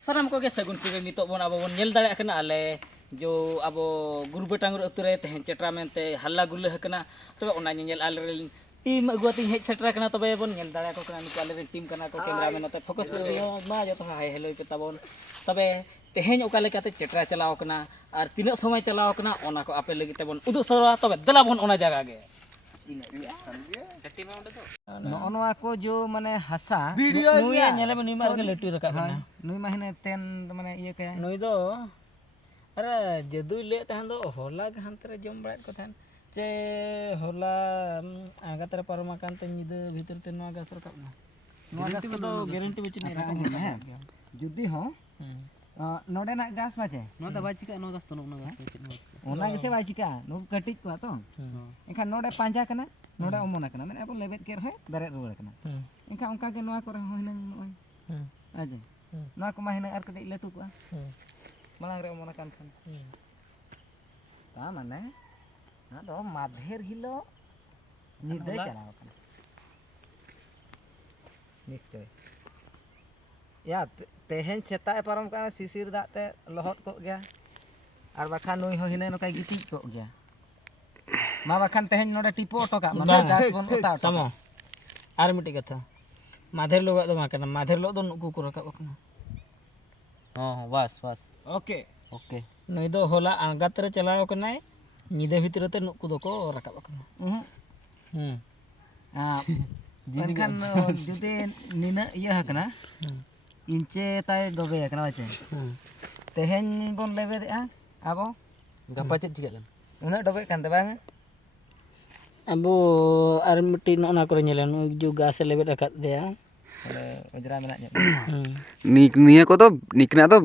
साराम को सगुन सिगे नितो बन अब बन नेल दाड़े कना आले जो अब गुरुबे टांगुर अतुरे तेहन चेट्रा मेनते हल्ला गुल्ले हकना तबे ओना नेल आले टीम अगुआती हेज सेटरा कना तबे बन नेल दाड़े को कना निको आले टीम कना को कैमरा मेन नते फोकस मा जतो हाय हेलो पे ताबन तबे तेहन ओका लेकाते चेट्रा चलाव कना और तीना समय चलाव कना ओना को आपे लगी तेबन उदु सरवा तबे दला बन ओना जगह गे नोआ को जो माने हसा नुया नेले में निमार के लट्टू रका नुई माहिने तेन माने ये कया नुई दो अरे जदुई ले तहन दो होला के हंतरे जम बड़ात को तहन चे होला आगातरे पारमा कांते निद भीतर ते नोआ गास रकाब ना नोआ गास को दो गारंटी बची नहीं रकाब है जुदी हो नोडे ना गास बाचे नोआ दा बाचिका नोआ गास तो नोआ गास ओना गेसे बाचिका नो कटिज को तो एखा नोडे पांजा कना नोडे ओमोना कना माने अब लेबेत के रहे बेरे रुवाड़ कना एखा उनका के नोआ को रहो हिना नोय आजे नोआ को माहिना आर कदे लटू को मांग रे ओमोना कान खान ता माने ना दो माधेर हिलो निदे चलाव कना निश्चय या तेहन सेता पारम का सिसिर दाते लहत को गया और बाखान नुई हो हिने नका गिटिज को गया मा बाखान तेहन नोडे टिपो ऑटो का माने गास बन उता समो आर मिटी कथा माधेर लोग दो माकना माधेर लोग दो नुकु को रकाब कना हां बस बस ओके ओके नुई दो होला आगात रे चलाव कनाय निदे भीतर ते नुकु दो को रकाब कना एनखान जुदे निना इया हकना इंचे ताय डबे हकना बाचे तेहन बन लेबेदआ आबो गपा चेक चिकन उना डबे कान दे बांग अबो आर मिटी नोना करे नेलन जो गास लेबेद अकात देया बोले उजरा मेना निया को तो निकना तो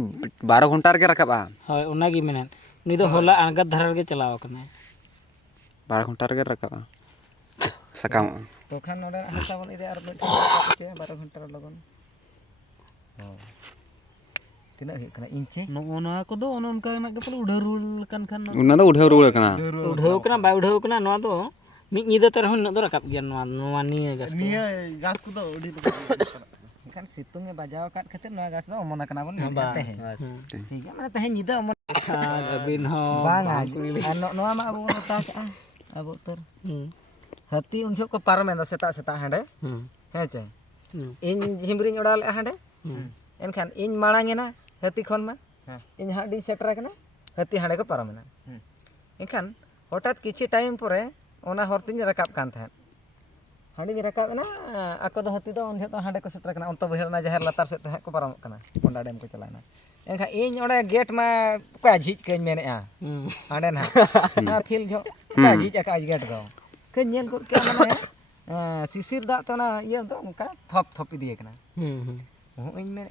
12 घंटा रे रकाबा होय ओना गी मेनन नी दो होला आगात धारा रे चलाव कना 12 घंटा रे रकाबा सकाम तो खान नोडे हसा बन इदे आर मिट 12 घंटा लगन तिना हे कना इंचे नोना को दो उनका ना के पले उढार कन खान उना दो उढेव रुळ कना उढाव कना बाय उढाव कना नोआ दो मिक निदा तर हन दो रकाब गया नोआ निया गास को दो उडी kan situng बजाव काट खातिर नोआ गास दो ओमना कना बन ते ठीक है माने तहे निदा ओमन अबिन हो बांगा नोआ मा अब उता का अब तर हाथी उनजो को पारम एंदा सेता सेता हांडे हे चे इन हिमरिन ओडा ले हांडे एनखान इन माळांगेना हाथी खन मा इन हाडी सेटरा कना हाथी हांडे को पारमेना एनखान हठात किछि टाइम परे ओना हरतिन रकाब कान था हांडी रकाब ना आको दो हाथी दो उनजो तो हांडे को सेटरा कना अंत बहेरना जहर लतार से को पारम कना कोंडा डेम को चलाना एनखान इन ओडे गेट मा का झिज के मेनेआ हांडे ना फील जो का झिज का गेट दो के नेल को के माने सिसिर दा तो ना ये तो उनका थप थप इदी कना इन में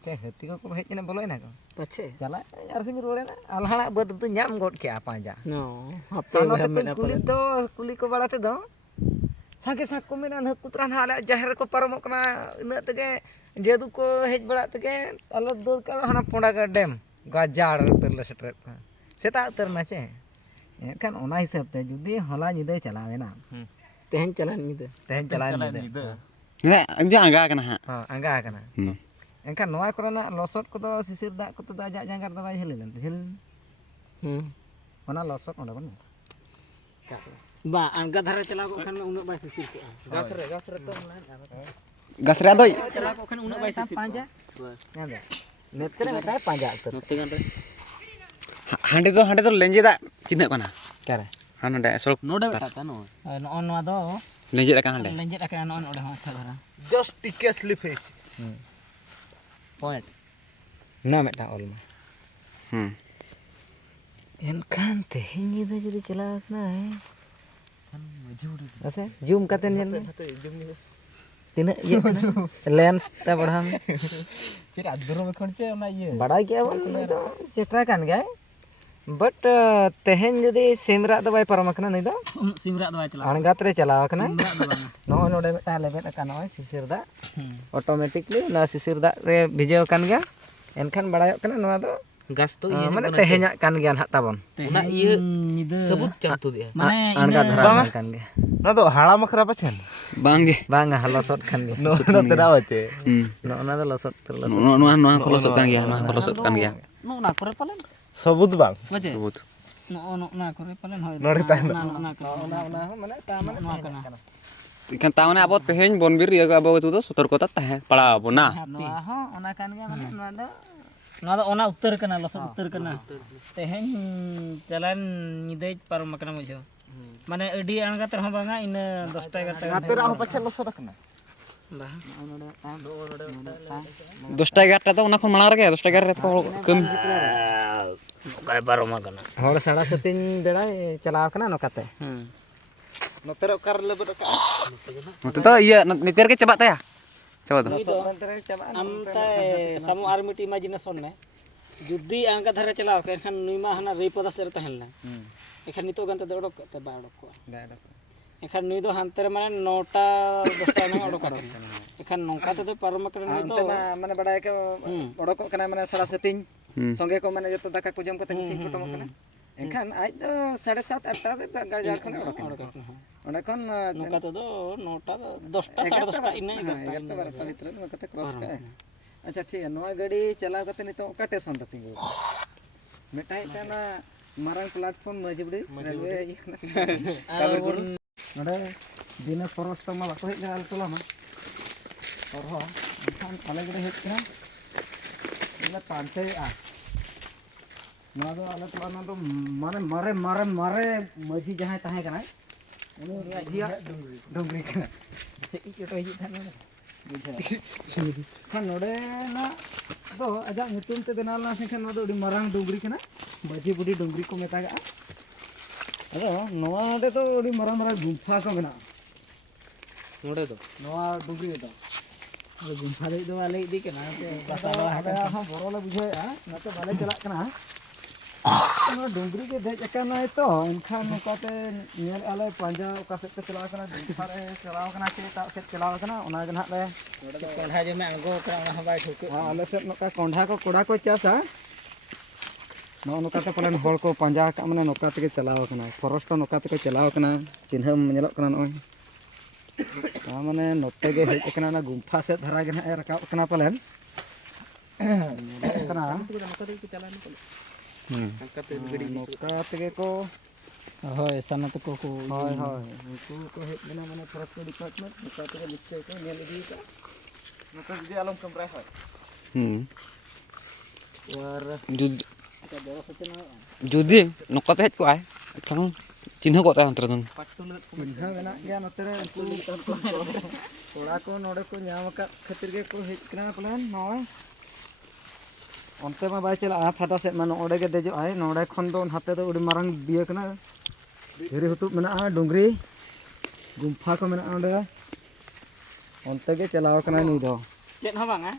चे हती को हेजना बोलोयना को पछे चला यार फिर रोड़ेना अलहाना बद तो न्याम गोट के पांजा नो हफ्ते कुली को बड़ाते दो साके साक को मेना न कुतरान हाले जहर को परमो कना इन तगे जेदु को हेज बड़ा तगे अलग दो का हना पोंडा का डैम गाजार तरले सेटरेट सेता तरना चे एखान ओना हिसाब ते जुदी होला निदे चलावेना तेहन चलान निदे हे अंजा आंगा कना हां आंगा कना एनखान नोआ करना लसट को तो सिसिर दा को तो दा जांगार दा बाय हेलेलन हेल ओना लसट ओंडे बन बा आंगा धारा चलाव को खान में उना बाय सिसिर के गास रे तो गसरा दो चलाव को खान उना बाय सिसिर पांजा नाबे नेत करे मता पांजा तो नते गान रे हांडे तो लेंजे दा चिन्ह कना करे हांडे सड़क नोडे बेटा ता नो नोआ दो लेंजे का हांडे लेंजे का नो ओडे हो अच्छा धारा just टिके स्लिप है पॉइंट ना मेटा ऑल में एनखान ते हिनी दे जदी चला ना है ऐसे जूम करते नेल तिना ये लेंस ता बढ़ा में चिरा दुरो में खन चे ओना ये बड़ा क्या वो चेट्रा कान गए बट तेहन जदी सिमरा दो बाय परमकना नहीं दो सिमरा दो बाय चला अणगात रे चलाव कना सिमरा दो बाय नो नोडे मेटा लेबेट का नय सिसिर दा ऑटोमेटिकली ना सिसिर दा रे भिजेव कान गया एनखान बड़ायो कना नोआ दो gas tuh mana tehnya kan gian hak tabon una iya sebut jam tuh dia Mane angkat ina kan ge Nah tuh halam akra pasen. Bang ge. bang losot kan ge No tidak wace. Hmm. no da losot terlosot Nuah ko losot kan ya, nuah ko losot kan ya. no na kore palen Sebut bang. baje Sebut. no na kore palen hoy Nori tayo. na mana ka mana kana Ikan tahu nih apa tehnya bonbir ya apa itu tuh sutor kota teh pala apa nah. noa ho ona kan ge mana noa da nona do ona uttar kana losot uttar kana tehen jalan nyidej parum makna mujo mane adi anga terhom banga ina 10 টাকা Hatira ako pasen lo sodak na. bah 10 টাকা তো ওনা কোন মানার গে 10 টাকা রে ko kem kay parum makna hor sada setin beda calaw kana no kate No tero kar lebet ka. Itu tuh iya nitir ke coba teh ya. Coba tuh. amte samu armit imagination ne judi angka dhare chalao ke khan nuima hana ripoda ser tahelna ekhan nito gante de odok te ba odok ko ekhan nui do hantere mane 9টা 10টা na odok ka ekhan nongka te parum makna nito mana badai ke odokok kana mana sada setin songe ko mana joto daka ko jom kate sing kutom kana enkan aj do 7:30 8টা be gajar khon odok ona kon nongka te do 9টা 10টা 10:30 ina एगारटा बारटा भितर में कते cross का अच्छा ठीक है नवा गाड़ी चला कते नितो का स्टेशन त तिंगु मेटाई तना मारंग प्लेटफॉर्म मजबड़ी रेलवे नडे दिन फॉरेस्ट मा बाको हेज आल तोला मा और हो खान आले गडे हेज ना इला पांते आ नवा दो आले तोला ना तो मारे मारे मारे मारे मजी जहां ताहे कना उनी जिया डोंगरी कना चेक चोटो हिज थाना kan node na do aja ngitung te benal na kan node udi marang dongri kana baji budi dongri ko meta ga ado noa node to udi marang marang gumfa ko mena node do noa dongri do gumpa de do ale di kana te basala ada ha borola bujhe a na to bale chalak kana no dongri ke dej kana to enkan nokate nyel ale panja oka set te chala kana gumfa re chala kana ke ta set chala kana ona gana le konha je me ango ka ona habai thuk आले से नोका कोंढा को कोड़ा को चासा no नोका पलन hall को पंजा का माने नोका तके चलाव कना फॉरेस्ट नोका तके चलाव कना चिन्ह नेलो कना नोय आ माने नोते गे हेज कना ना गुम्फा से धरा गे ना रका कना पलन कना नोका तके को hoy sana to ko हाय हाय उनको को हेज कना माने फॉरेस्ट डिपार्टमेंट नोका तके निश्चय को नेल दी का Nata jadi alam kembrai hoy. Hmm. और Judi nokot het ko ay. Kan चिन्ह को ता अंतर तुम चिन्ह मेना गया नते रे कोड़ा को नोडे को ᱧᱟᱢ का खातिर के को हेज कना प्लान नय onte ma bai chala phata se man ode ge dejo ai node khon do hate do udi marang biye kana dhiri hutub mena a dongri gumfa ko mena onde onte ge chalaw kana ni do chet ho banga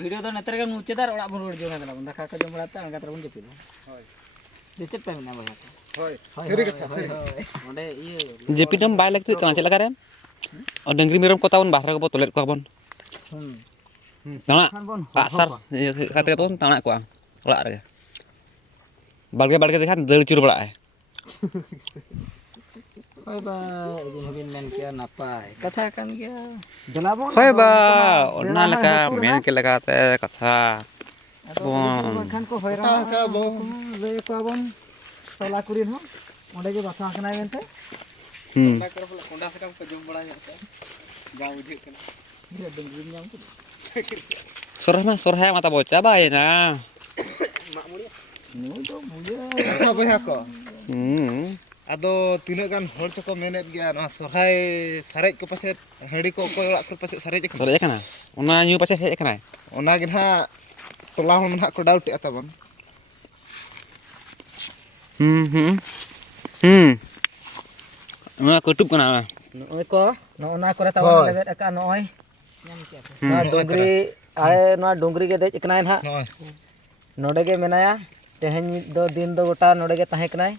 video do netar gan mucedar orak bun rujuk kana bun dakha ka jom rata angkat rabun jepil hoy dicet pe mena baya Hoy. Seri katha seri. onde ieu jepi dam bai lekti kan cela karen o dengri miram ko taun bahra ko toilet ko bon tana kan bon asar kata pun tana ko orak re balge balge dekhan dal cur bala ay hoy ba ibu habin men kia napai katha kan gya jalabon hoy ba onna leka men ke leka te katha bon kan ko hoira Ka bo. le ko bon tola kurin ho onde ge basa kana mente Konda sakam ko jom bada ya. Ga ujhe kana. dia dongri nyam ko sorha mata bocah bay na ni do buya Ka boya ko. hmm Ado tinaag gan hor choko menet gya na sorhai sarej ko paset hadi ko ko orak ko paset sarej ko. sore kana ona nyu pace he kana Ona gin ha tola hon ha ko doubt eta bon. Ona kutup kana noy ko no na kore tawan lebet aka noy na dongri ae na dongri ge dej iknai ha Hoy. नोडे के मेनाया तेहेन दो दिन दो गोटा नोडे के ताहे कनाय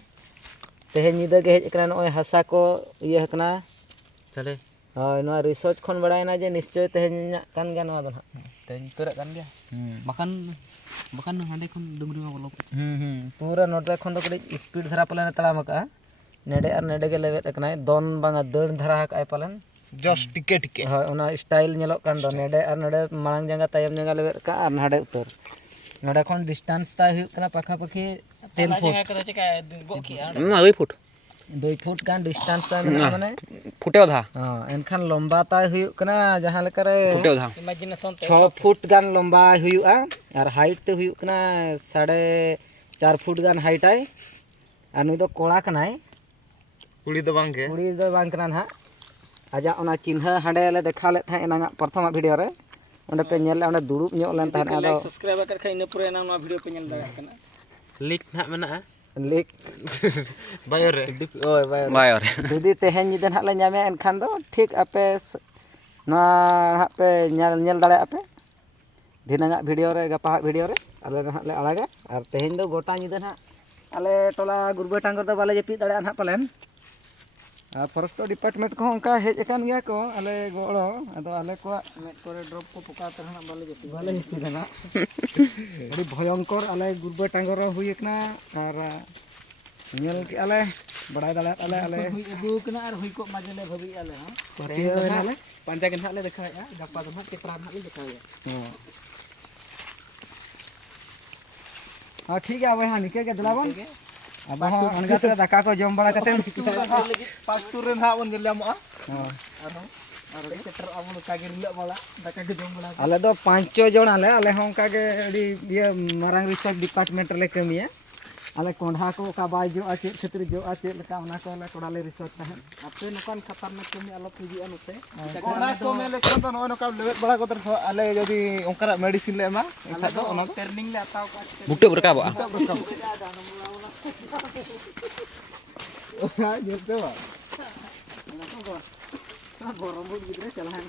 तेहेन निदा के हेज कना नय हासा को इये हकना चले हाय नो रिसर्च खन बडायना जे निश्चय तेहेन कान गया नवा दन Teng turak kan dia. Bahkan hande kon dungri ma bolo kuch. पूरा नोटे खन तो कड़ी स्पीड धरा पलन तड़ाम का नेडे और नेडे के लेवेट कनाय दोन बांगा दड़ धरा का पलन जस्ट टिके टिके हाँ उना स्टाइल नेलो कान दो नेडे और नेडे मांग जंगा तायम जंगा लेवेट का और नाडे उतर नोडे खन डिस्टेंस ता हुई कना पाखा पाखी 10 फुट जगह कदा चेका गो की ना 2 फुट 2 फुट गान डिस्टेंस ता माने फुटे धा हां एनखान लंबा ता हुई कना जहां लेका रे फुटे धा इमेजिनेशन ते 6 फुट गान लंबा हुईआ और हाइट ते हुई कना 4.5 फुट गान हाइट आय और नुई दो कोड़ा कनाय कुड़ी दो बांगे कुड़ी दो बांग कना ना आजा ओना चिन्ह हांडे ले देखा ले था एना प्रथम वीडियो रे ओंडे पे नेल ओंडे दुड़ुब ᱧᱚᱜ len tahan ado like subscribe कर खाइ इन पूरे ना वीडियो पे ñel दागा कना Lik nak mana? lik bio रे ओय बाय बाय और जुदी तेहेन निदन हाले ᱧᱟᱢᱮ एनखान दो ठीक आपे ना हा पे ñel दाड़े आपे दिनांगा वीडियो रे गपा वीडियो रे आले ना ले आड़ागा और तेहेन दो गोटा निदन हा आले टोला गुरबे टांगर दो बाले जपि दाड़े ना पलेन आ फॉरेस्ट डिपार्टमेंट को उनका हेज एकान गया को आले गोड़ो अदो आले को में करे ड्रॉप को पका तरह बाले जति बाले हिस्ती देना अड़ी भयंकर आले गुरबे टांगर हुई एकना और ñel के आले बड़ाय दाड़े आले हुई अदु कना और हुई को माजले भबी आले हां पातियो आले पंजा के हाले देखाया गप्पा तो टेपरा हाले देखाया हां ठीक है अब हां निके के दलावन अब हां अनगा ते दाका को जम बड़ा कते पास्तुर रे ना बन जल्ला मा और सेटर अबन का के रिला वाला दाका के जम बड़ा आले दो 5 जण आले हों का के अड़ी ये मारंग रिसर्च डिपार्टमेंट ले कमिया आले कोंढा को का बाय जो आचे क्षेत्र जो आचे लका ओना को ले कोडाले रिसर्च तहन आपे नकान खतरनाक कमी आलो हिजु अनुते कोना को मेले को तो नो का लेवेट बड़ा को तो आले जदी ओंकरा मेडिसिन ले एमा एखा दो ओना ट्रेनिंग ले आताव का बुटे बरका बा ओहा जेते बा गरम बुद गिदरे चला है